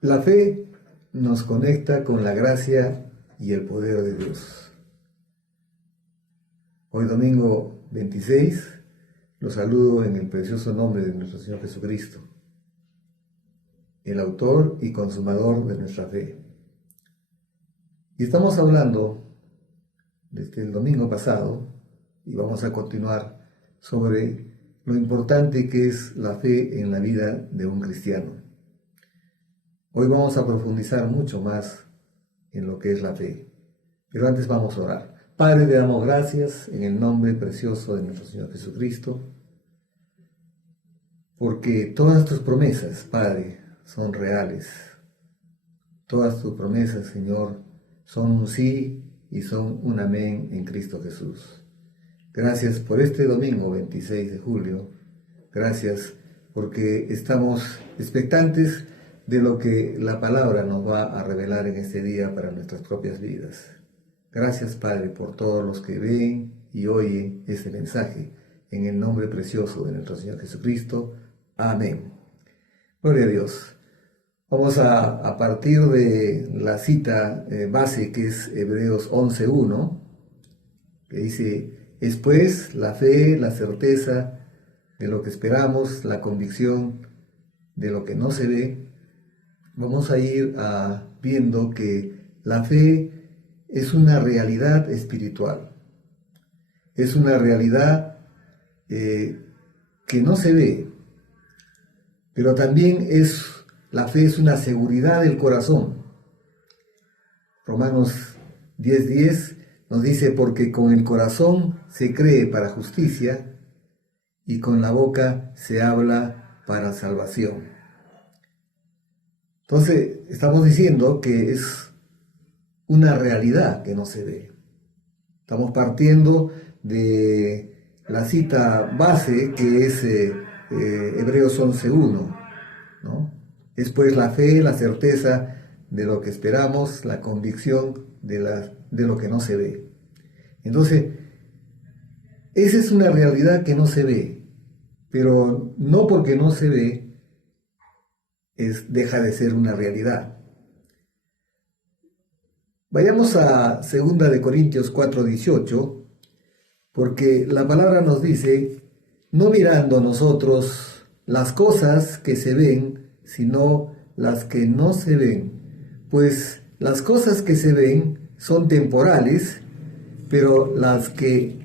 La fe nos conecta con la gracia y el poder de Dios. Hoy domingo 26, los saludo en el precioso nombre de nuestro Señor Jesucristo, el autor y consumador de nuestra fe. Y estamos hablando desde el domingo pasado, y vamos a continuar, sobre lo importante que es la fe en la vida de un cristiano. Hoy vamos a profundizar mucho más en lo que es la fe, pero antes vamos a orar. Padre, te damos gracias en el nombre precioso de nuestro Señor Jesucristo, porque todas tus promesas, Padre, son reales. Todas tus promesas, Señor, son un sí y son un amén en Cristo Jesús. Gracias por este domingo 26 de julio. Gracias porque estamos expectantes de lo que la palabra nos va a revelar en este día para nuestras propias vidas. Gracias, Padre, por todos los que ven y oyen este mensaje. En el nombre precioso de nuestro Señor Jesucristo. Amén. Gloria a Dios. Vamos a partir de la cita base, que es Hebreos 11:1, que dice: es pues la fe, la certeza de lo que esperamos, la convicción de lo que no se ve. Vamos a ir viendo que la fe es una realidad espiritual. Es una realidad que no se ve, pero también la fe es una seguridad del corazón. Romanos 10:10 nos dice: porque con el corazón se cree para justicia y con la boca se habla para salvación. Entonces, estamos diciendo que es una realidad que no se ve. Estamos partiendo de la cita base, que es Hebreos 11:1, ¿no? Es pues la fe, la certeza de lo que esperamos, la convicción de lo que no se ve. Entonces, esa es una realidad que no se ve, pero no porque no se ve deja de ser una realidad. Vayamos a 2 de Corintios 4:18, porque la palabra nos dice: no mirando nosotros las cosas que se ven, sino las que no se ven, pues las cosas que se ven son temporales, pero las que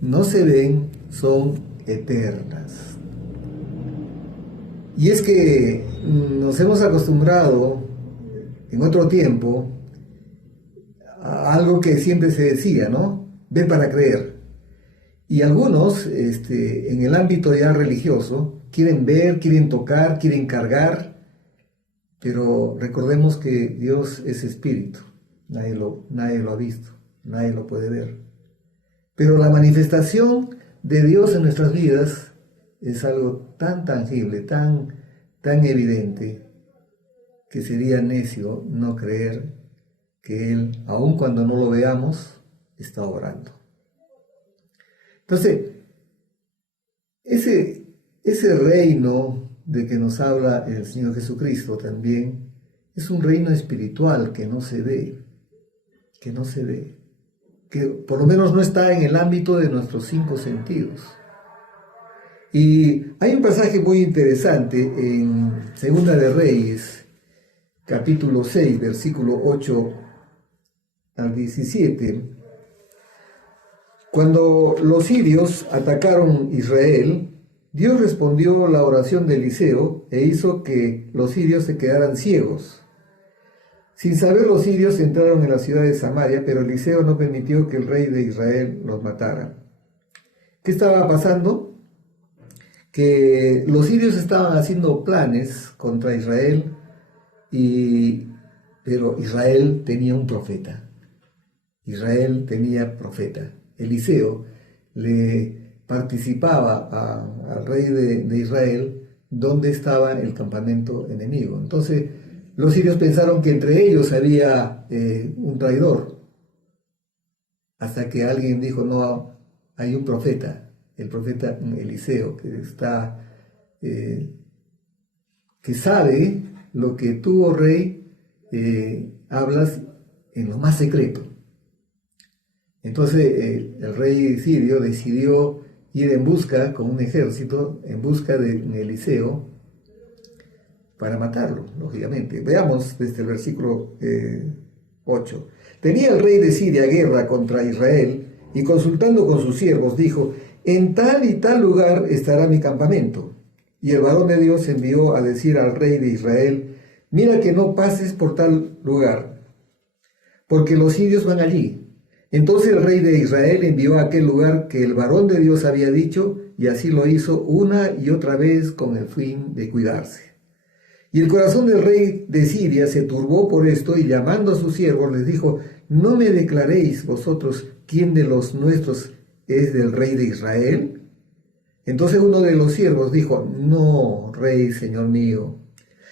no se ven son eternas. Y es que nos hemos acostumbrado en otro tiempo a algo que siempre se decía, ¿no? Ver para creer. Y algunos, en el ámbito ya religioso, quieren ver, quieren tocar, quieren cargar, pero recordemos que Dios es espíritu. Nadie lo ha visto, nadie lo puede ver. Pero la manifestación de Dios en nuestras vidas es algo tan tangible, tan evidente, que sería necio no creer que Él, aun cuando no lo veamos, está obrando. Entonces, ese reino de que nos habla el Señor Jesucristo también es un reino espiritual que no se ve, que por lo menos no está en el ámbito de nuestros 5 sentidos. Y hay un pasaje muy interesante en 2 de Reyes, capítulo 6, versículo 8 al 17. Cuando los sirios atacaron Israel, Dios respondió la oración de Eliseo e hizo que los sirios se quedaran ciegos. Sin saber, los sirios entraron en la ciudad de Samaria, pero Eliseo no permitió que el rey de Israel los matara. ¿Qué estaba pasando? Que los sirios estaban haciendo planes contra Israel, pero Israel tenía un profeta. Israel tenía profeta. Eliseo le participaba al rey de Israel dónde estaba el campamento enemigo. Entonces, los sirios pensaron que entre ellos había un traidor, hasta que alguien dijo: no, hay un profeta. El profeta Eliseo, que sabe lo que tú, oh rey, hablas en lo más secreto. Entonces el rey sirio decidió ir en busca, con un ejército, en busca de Eliseo para matarlo, lógicamente. Veamos desde el versículo 8. Tenía el rey de Siria guerra contra Israel, y consultando con sus siervos dijo: en tal y tal lugar estará mi campamento. Y el varón de Dios envió a decir al rey de Israel: mira que no pases por tal lugar, porque los sirios van allí. Entonces el rey de Israel envió a aquel lugar que el varón de Dios había dicho, y así lo hizo una y otra vez con el fin de cuidarse. Y el corazón del rey de Siria se turbó por esto, y llamando a sus siervos les dijo: ¿no me declaréis vosotros quién de los nuestros es del rey de Israel? Entonces uno de los siervos dijo: no, rey, señor mío,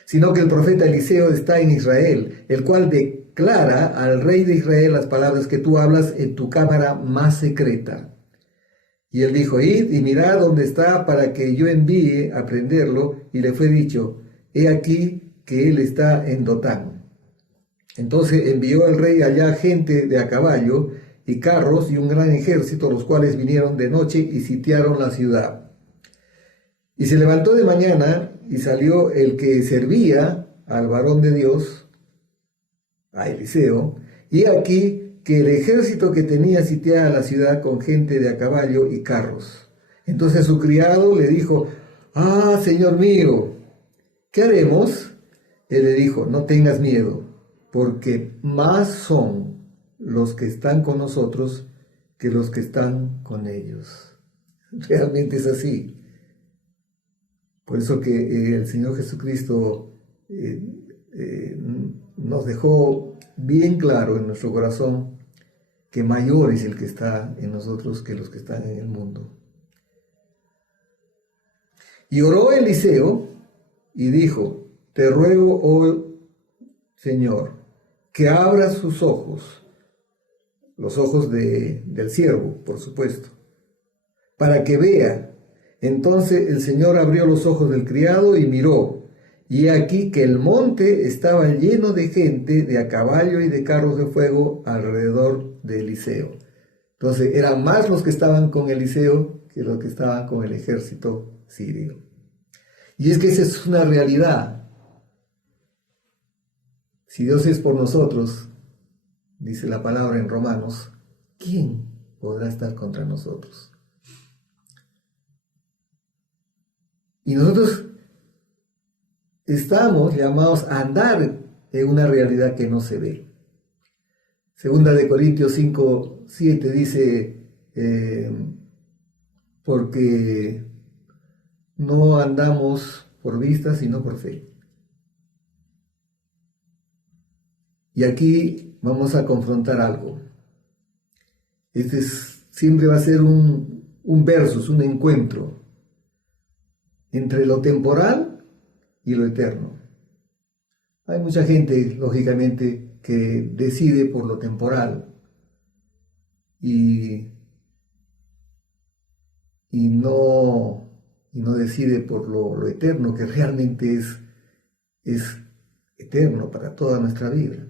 sino que el profeta Eliseo está en Israel, el cual declara al rey de Israel las palabras que tú hablas en tu cámara más secreta. Y él dijo: id y mirad dónde está, para que yo envíe a prenderlo. Y le fue dicho: he aquí que él está en Dotán. Entonces envió el rey allá gente de a caballo y carros y un gran ejército, los cuales vinieron de noche y sitiaron la ciudad. Y se levantó de mañana y salió el que servía al varón de Dios, a Eliseo, y aquí que el ejército que tenía sitiada la ciudad con gente de a caballo y carros. Entonces su criado le dijo: ah, señor mío, ¿qué haremos? Él le dijo: no tengas miedo, porque más son los que están con nosotros que los que están con ellos. Realmente es así. Por eso que el Señor Jesucristo nos dejó bien claro en nuestro corazón que mayor es el que está en nosotros que los que están en el mundo. Y oró Eliseo y dijo: te ruego, oh Señor, que abra sus ojos, los ojos del siervo, por supuesto, para que vea. Entonces el Señor abrió los ojos del criado y miró, y he aquí que el monte estaba lleno de gente de a caballo y de carros de fuego alrededor de Eliseo. Entonces eran más los que estaban con Eliseo que los que estaban con el ejército sirio. Y es que esa es una realidad. Si Dios es por nosotros, dice la palabra en Romanos, ¿quién podrá estar contra nosotros? Y nosotros estamos llamados a andar en una realidad que no se ve. Segunda de Corintios 5:7 dice, porque no andamos por vista, sino por fe. Y aquí vamos a confrontar algo. Siempre va a ser un versus, un encuentro entre lo temporal y lo eterno. Hay mucha gente, lógicamente, que decide por lo temporal y no decide por lo eterno, que realmente es eterno para toda nuestra vida.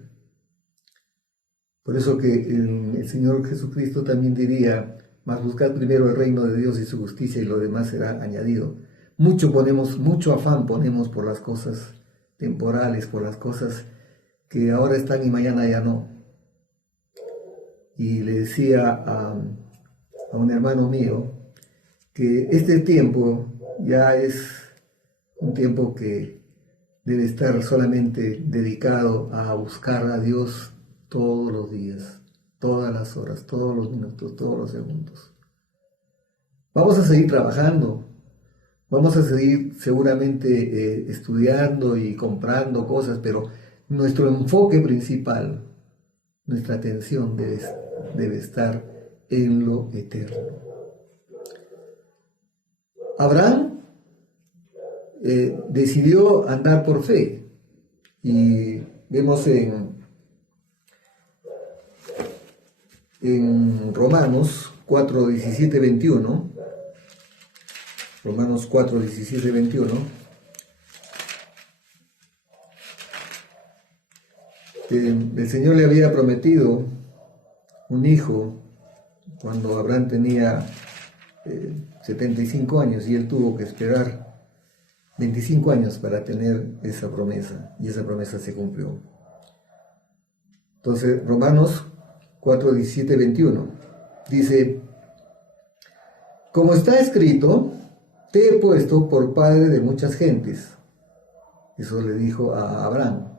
Por eso que el Señor Jesucristo también diría: mas buscad primero el reino de Dios y su justicia, y lo demás será añadido. Mucho afán ponemos por las cosas temporales, por las cosas que ahora están y mañana ya no. Y le decía a un hermano mío que este tiempo ya es un tiempo que debe estar solamente dedicado a buscar a Dios todos los días, todas las horas, todos los minutos, todos los segundos. Vamos a seguir trabajando, vamos a seguir seguramente estudiando y comprando cosas, pero nuestro enfoque principal, nuestra atención debe estar en lo eterno. Abraham decidió andar por fe, y vemos en Romanos 4:17, 21, Romanos 4:17, 21, El Señor le había prometido un hijo cuando Abraham tenía 75 años y él tuvo que esperar 25 años para tener esa promesa, y esa promesa se cumplió. Entonces, Romanos 4, 17, 21 dice: como está escrito, te he puesto por padre de muchas gentes. Eso le dijo a Abraham.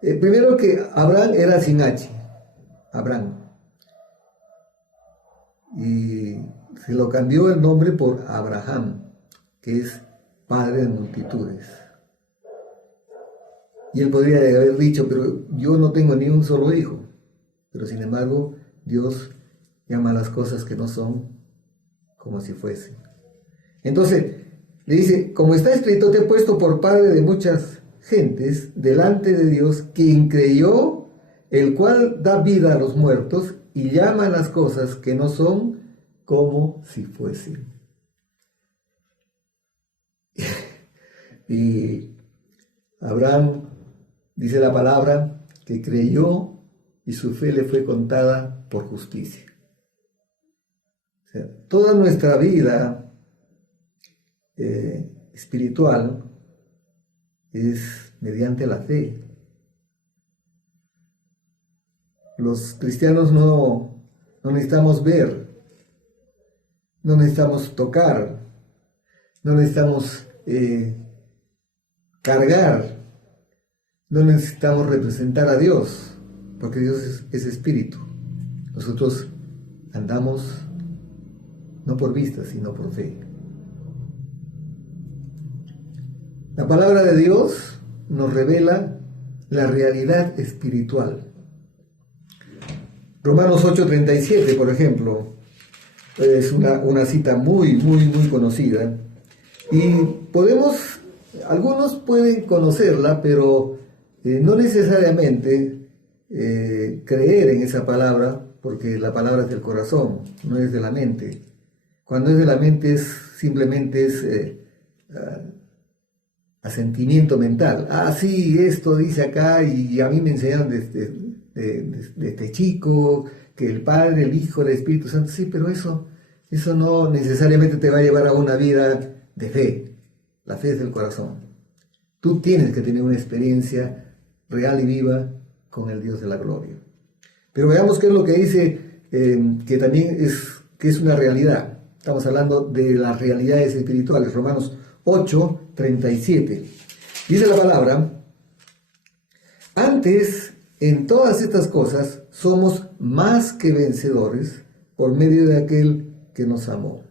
Primero que Abraham era sin H, Abraham. Y se lo cambió el nombre por Abraham, que es padre de multitudes. Y él podría haber dicho, pero yo no tengo ni un solo hijo. Pero sin embargo, Dios llama las cosas que no son como si fuesen. Entonces, le dice: como está escrito, te he puesto por padre de muchas gentes delante de Dios, quien creyó, el cual da vida a los muertos y llama a las cosas que no son como si fuesen. Y Abraham, dice la palabra, que creyó y su fe le fue contada por justicia. O sea, toda nuestra vida espiritual es mediante la fe. Los cristianos no necesitamos ver, no necesitamos tocar, no necesitamos cargar, no necesitamos representar a Dios, porque Dios es espíritu. Nosotros andamos no por vista, sino por fe. La palabra de Dios nos revela la realidad espiritual. Romanos 8:37, por ejemplo, es una cita muy conocida. Y algunos pueden conocerla, pero no necesariamente creer en esa palabra, porque la palabra es del corazón, no es de la mente. Cuando es de la mente simplemente es asentimiento mental. Sí, esto dice acá y a mí me enseñaron desde chico que el Padre, el Hijo, el Espíritu Santo. Sí, pero eso no necesariamente te va a llevar a una vida de fe. La fe es del corazón. Tú tienes que tener una experiencia real y viva con el Dios de la gloria. Pero veamos qué es lo que dice, que también es una realidad. Estamos hablando de las realidades espirituales. Romanos 8:37. Dice la palabra: antes, en todas estas cosas, somos más que vencedores por medio de aquel que nos amó.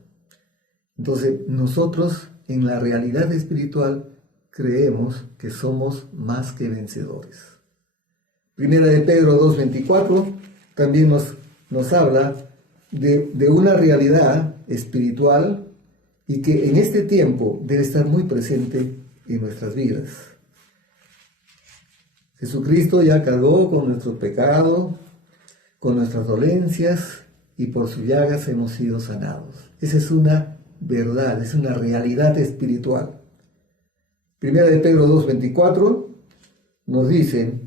Entonces, nosotros en la realidad espiritual creemos que somos más que vencedores. Primera de Pedro 2:24 también nos habla de una realidad espiritual y que en este tiempo debe estar muy presente en nuestras vidas. Jesucristo ya cargó con nuestros pecados, con nuestras dolencias, y por sus llagas hemos sido sanados. Esa es una verdad, es una realidad espiritual. Primera de Pedro 2:24 nos dice: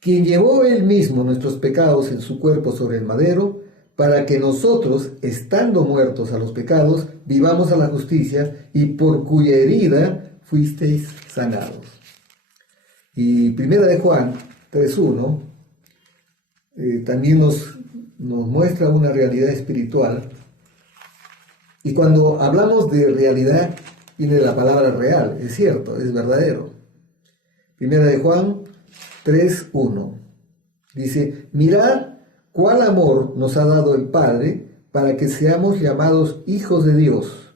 quien llevó él mismo nuestros pecados en su cuerpo sobre el madero, para que nosotros, estando muertos a los pecados, vivamos a la justicia, y por cuya herida fuisteis sanados. Y Primera de Juan 3:1 también nos muestra una realidad espiritual. Y cuando hablamos de realidad, viene la palabra real, es cierto, es verdadero. Primera de Juan 3:1 dice: mirad cuál amor nos ha dado el Padre para que seamos llamados hijos de Dios.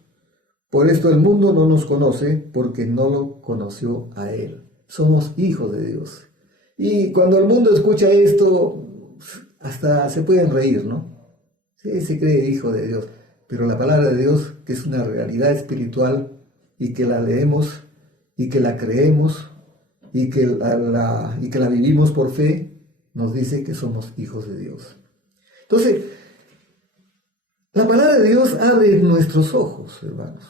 Por esto el mundo no nos conoce, porque no lo conoció a Él. Somos hijos de Dios. Y cuando el mundo escucha esto, hasta se pueden reír, ¿no? Sí, se cree hijo de Dios. Pero la palabra de Dios, que es una realidad espiritual, y que la leemos, y que la creemos, y que la vivimos por fe, nos dice que somos hijos de Dios. Entonces, la palabra de Dios abre nuestros ojos, hermanos.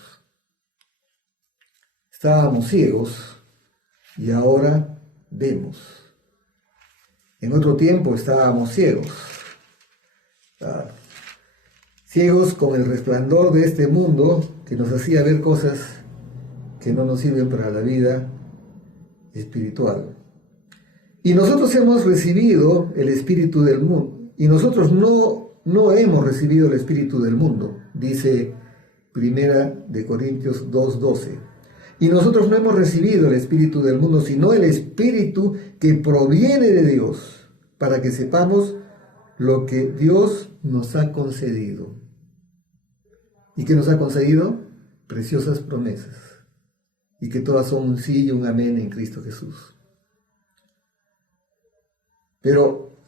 Estábamos ciegos y ahora vemos. En otro tiempo estábamos ciegos, ciegos con el resplandor de este mundo que nos hacía ver cosas que no nos sirven para la vida espiritual. Y nosotros hemos recibido el espíritu del mundo, y nosotros no hemos recibido el espíritu del mundo, dice Primera de Corintios 2:12. Y nosotros no hemos recibido el espíritu del mundo, sino el espíritu que proviene de Dios, para que sepamos lo que Dios nos ha concedido. ¿Y qué nos ha concedido? Preciosas promesas. Y que todas son un sí y un amén en Cristo Jesús. Pero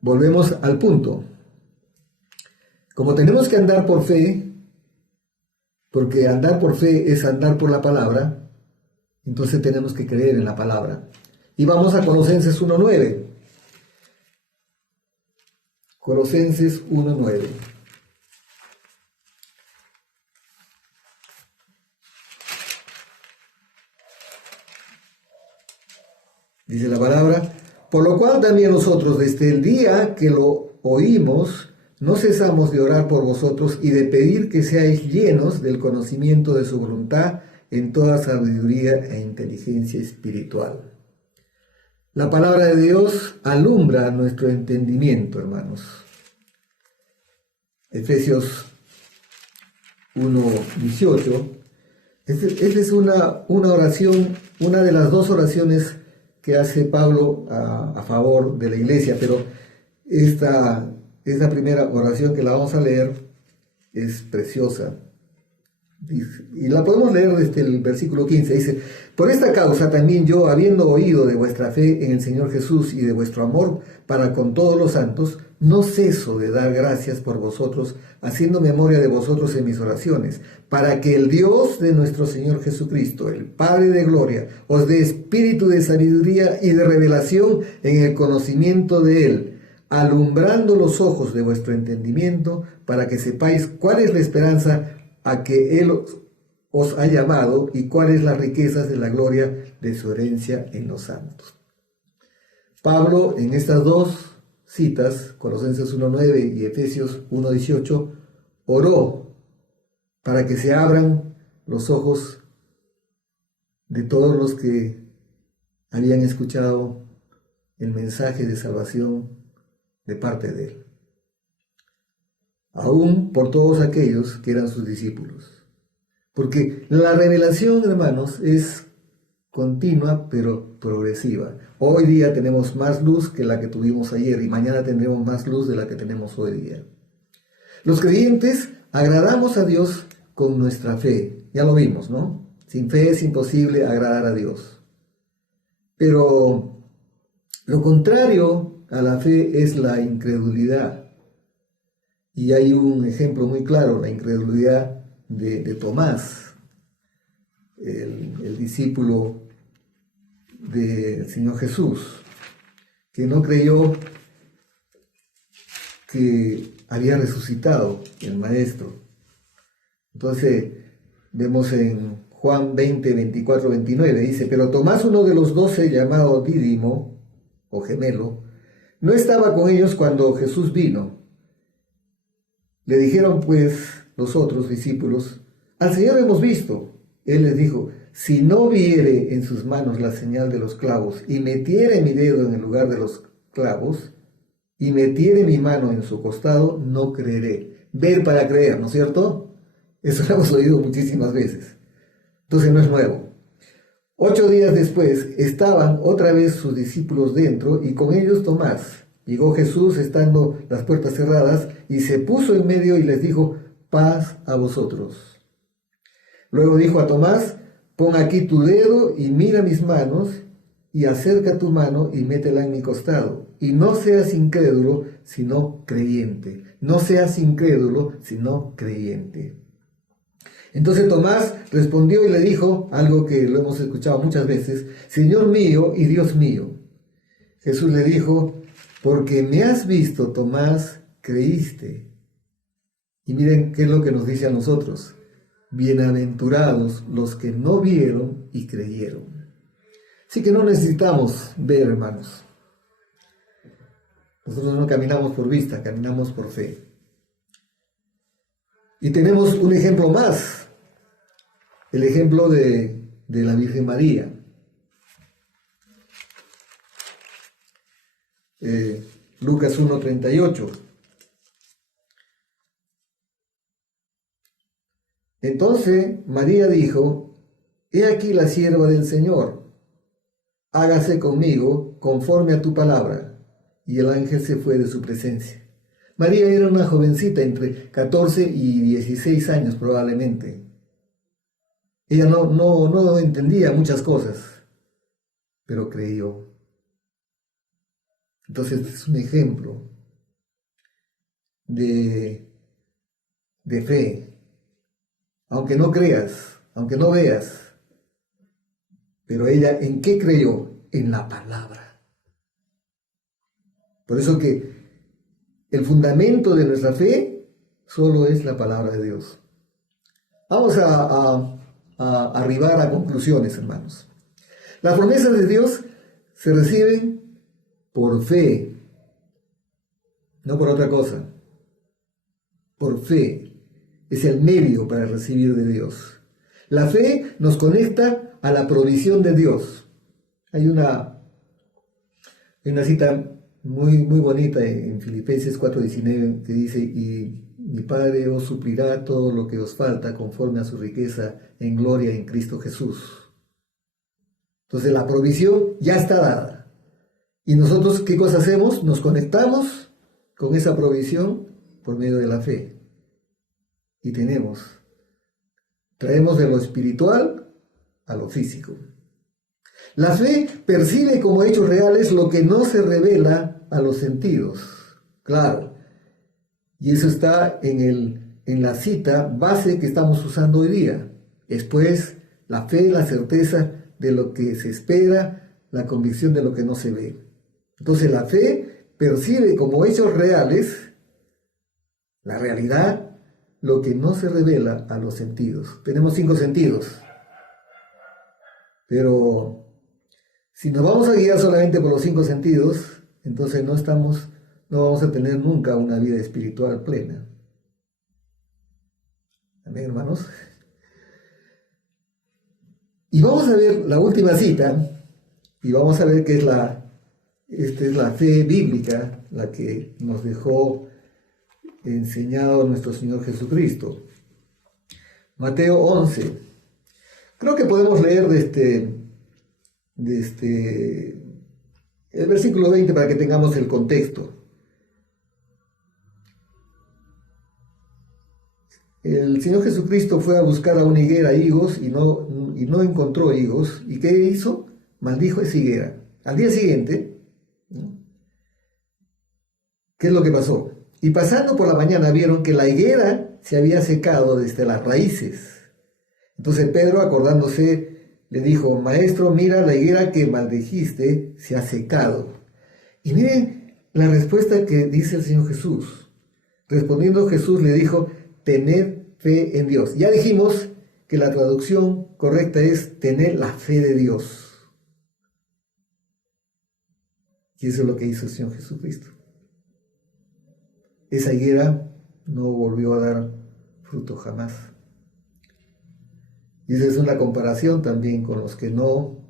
volvemos al punto. Como tenemos que andar por fe, porque andar por fe es andar por la palabra, entonces tenemos que creer en la palabra. Y vamos a Colosenses 1:9. Colosenses 1:9. Dice la palabra: por lo cual también nosotros, desde el día que lo oímos, no cesamos de orar por vosotros y de pedir que seáis llenos del conocimiento de su voluntad en toda sabiduría e inteligencia espiritual. La palabra de Dios alumbra nuestro entendimiento, hermanos. Efesios 1:18. Esta es una oración, una de las dos oraciones que hace Pablo a favor de la iglesia, pero esta primera oración que la vamos a leer es preciosa. Y la podemos leer desde el versículo 15. Dice: por esta causa también yo, habiendo oído de vuestra fe en el Señor Jesús y de vuestro amor para con todos los santos, no ceso de dar gracias por vosotros, haciendo memoria de vosotros en mis oraciones, para que el Dios de nuestro Señor Jesucristo, el Padre de gloria, os dé espíritu de sabiduría y de revelación en el conocimiento de Él, alumbrando los ojos de vuestro entendimiento, para que sepáis cuál es la esperanza a que Él os ha llamado y cuáles las riquezas de la gloria de su herencia en los santos. Pablo, en estas dos citas, Colosenses 1:9 y Efesios 1:18, oró para que se abran los ojos de todos los que habían escuchado el mensaje de salvación de parte de Él, aún por todos aquellos que eran sus discípulos. Porque la revelación, hermanos, es continua pero progresiva. Hoy día tenemos más luz que la que tuvimos ayer y mañana tendremos más luz de la que tenemos hoy día. Los creyentes agradamos a Dios con nuestra fe. Ya lo vimos, ¿no? Sin fe es imposible agradar a Dios. Pero lo contrario a la fe es la incredulidad. Y hay un ejemplo muy claro, la incredulidad de Tomás, el discípulo del Señor Jesús, que no creyó que había resucitado el Maestro. Entonces vemos en Juan 20, 24, 29, dice: pero Tomás, uno de los 12, llamado Dídimo o gemelo, no estaba con ellos cuando Jesús vino. Le dijeron pues los otros discípulos: al Señor hemos visto. Él les dijo: si no viere en sus manos la señal de los clavos, y metiere mi dedo en el lugar de los clavos, y metiere mi mano en su costado, no creeré. Ver para creer, ¿no es cierto? Eso lo hemos oído muchísimas veces. Entonces no es nuevo. 8 días después estaban otra vez sus discípulos dentro, y con ellos Tomás. Llegó Jesús estando las puertas cerradas, y se puso en medio y les dijo: paz a vosotros. Luego dijo a Tomás: pon aquí tu dedo y mira mis manos, y acerca tu mano y métela en mi costado. Y no seas incrédulo, sino creyente. No seas incrédulo, sino creyente. Entonces Tomás respondió y le dijo algo que lo hemos escuchado muchas veces: Señor mío y Dios mío. Jesús le dijo: porque me has visto, Tomás, creíste. Y miren qué es lo que nos dice a nosotros: bienaventurados los que no vieron y creyeron. Así que no necesitamos ver, hermanos. Nosotros no caminamos por vista, caminamos por fe. Y tenemos un ejemplo más, el ejemplo de la Virgen María. Lucas 1:38. Entonces María dijo: He aquí la sierva del Señor, hágase conmigo conforme a tu palabra. Y el ángel se fue de su presencia. María era una jovencita entre 14 y 16 años probablemente. Ella no entendía muchas cosas, pero creyó. Entonces es un ejemplo de fe. Aunque no creas, aunque no veas, pero ella, ¿en qué creyó? En la palabra. Por eso que el fundamento de nuestra fe solo es la palabra de Dios. Vamos a arribar a conclusiones, hermanos. Las promesas de Dios se reciben por fe, no por otra cosa. Por fe. Es el medio para recibir de Dios. La fe nos conecta a la provisión de Dios. Hay una cita muy bonita en Filipenses 4:19 que dice: y mi Padre os suplirá todo lo que os falta conforme a su riqueza en gloria en Cristo Jesús. Entonces la provisión ya está dada. Y nosotros, ¿qué cosa hacemos? Nos conectamos con esa provisión por medio de la fe. Y traemos de lo espiritual a lo físico. La fe percibe como hechos reales lo que no se revela a los sentidos. Claro. Y eso está en la cita base que estamos usando hoy día. Después, la fe, la certeza de lo que se espera, la convicción de lo que no se ve. Entonces la fe percibe como hechos reales la realidad, lo que no se revela a los sentidos. Tenemos 5 sentidos. Pero si nos vamos a guiar solamente por los 5 sentidos, entonces no vamos a tener nunca una vida espiritual plena. Amén, hermanos. Y vamos a ver la última cita, y vamos a ver que esta es la fe bíblica, la que nos dejó enseñado nuestro Señor Jesucristo. Mateo 11. Creo que podemos leer el versículo 20 para que tengamos el contexto. El Señor Jesucristo fue a buscar a una higuera higos y no encontró higos. ¿Y qué hizo? Maldijo esa higuera. Al día siguiente, ¿no? ¿Qué es lo que pasó? Y pasando por la mañana vieron que la higuera se había secado desde las raíces. Entonces Pedro, acordándose, le dijo: Maestro, mira, la higuera que maldijiste se ha secado. Y miren la respuesta que dice el Señor Jesús. Respondiendo Jesús le dijo: tened fe en Dios. Ya dijimos que la traducción correcta es tener la fe de Dios. Y eso es lo que hizo el Señor Jesucristo. Esa higuera no volvió a dar fruto jamás. Y esa es una comparación también con los que no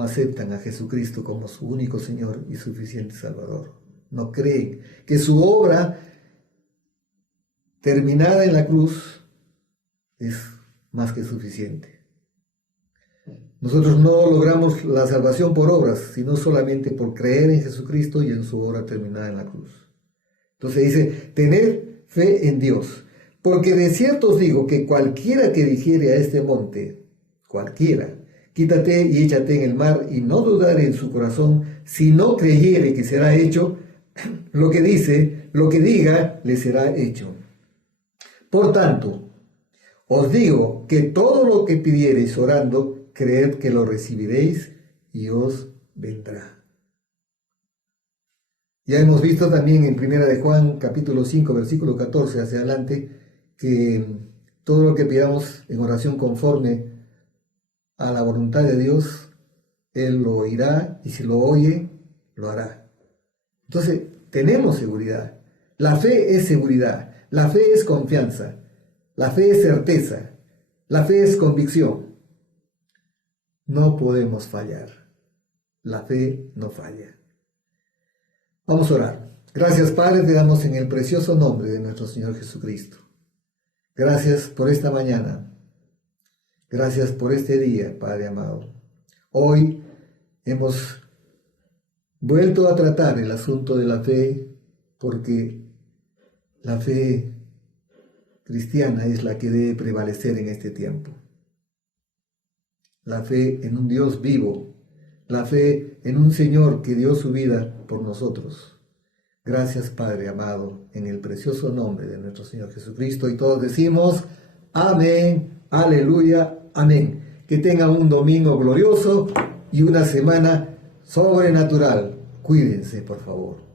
aceptan a Jesucristo como su único Señor y suficiente Salvador. No creen que su obra terminada en la cruz es más que suficiente. Nosotros no logramos la salvación por obras, sino solamente por creer en Jesucristo y en su obra terminada en la cruz. Entonces dice: tened fe en Dios, porque de cierto os digo que cualquiera que dijere a este monte, cualquiera, quítate y échate en el mar, y no dudare en su corazón, si no creyere que será hecho lo que diga, le será hecho. Por tanto, os digo que todo lo que pidiereis orando, creed que lo recibiréis y os vendrá. Ya hemos visto también en 1 de Juan, capítulo 5, versículo 14 hacia adelante, que todo lo que pidamos en oración conforme a la voluntad de Dios, Él lo oirá y si lo oye, lo hará. Entonces, tenemos seguridad. La fe es seguridad, la fe es confianza, la fe es certeza, la fe es convicción. No podemos fallar. La fe no falla. Vamos a orar. Gracias, Padre, te damos en el precioso nombre de nuestro Señor Jesucristo. Gracias por esta mañana. Gracias por este día, Padre amado. Hoy hemos vuelto a tratar el asunto de la fe porque la fe cristiana es la que debe prevalecer en este tiempo. La fe en un Dios vivo, la fe en un Señor que dio su vida por nosotros. Gracias, Padre amado, en el precioso nombre de nuestro Señor Jesucristo. Y todos decimos, amén, aleluya, amén. Que tengan un domingo glorioso y una semana sobrenatural. Cuídense, por favor.